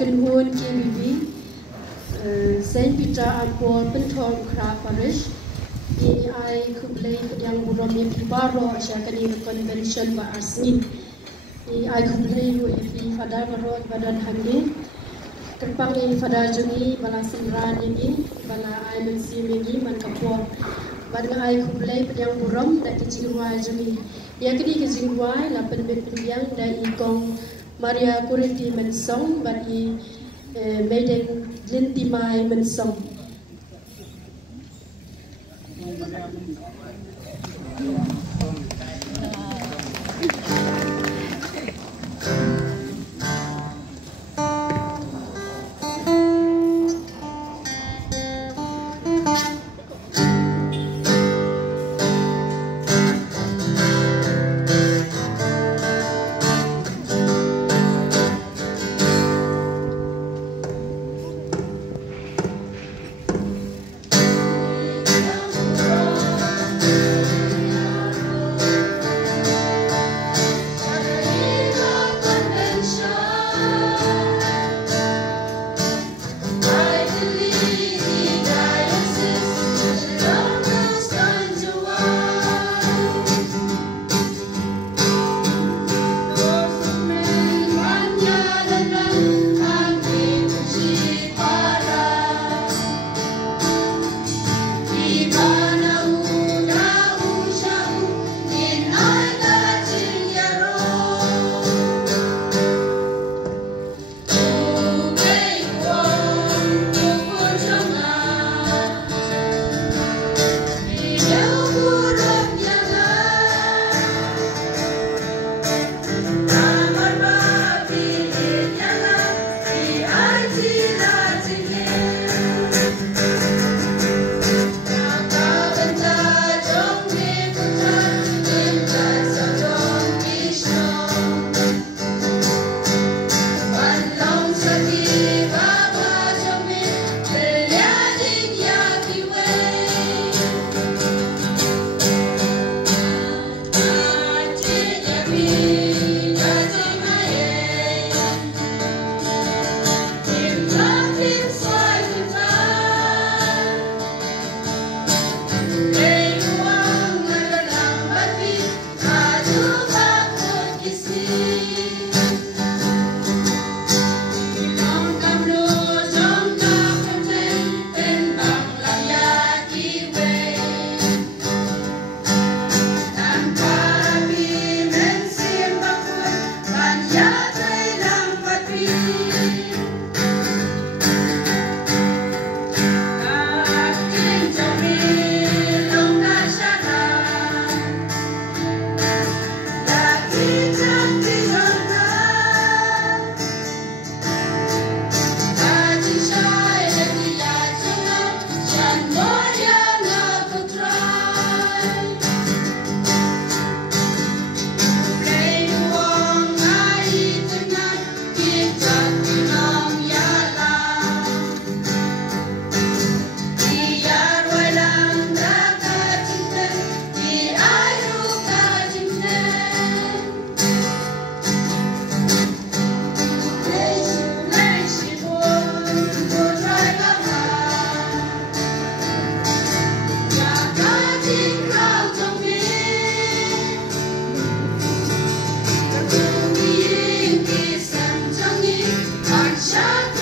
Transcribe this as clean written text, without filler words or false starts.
Kenhun KBV, Saint Peter and Paul Penton Kra Parish, I Kublai Yang Burami Pibaro, Shakani Convention by Arsni, I Kublai Uefi Fada Marot Badan Handi, Terpangi Fada Jungi, Balasin Rani, Bala Iman Simini, Mankapor, Badang I Kublai Yang Buram, that is Jingwai Jungi, Yakini Jingwai, Lapan Yang, Dai Gong. Maria Kuriti mensong bagi Maiden Lintimai mensong. Shut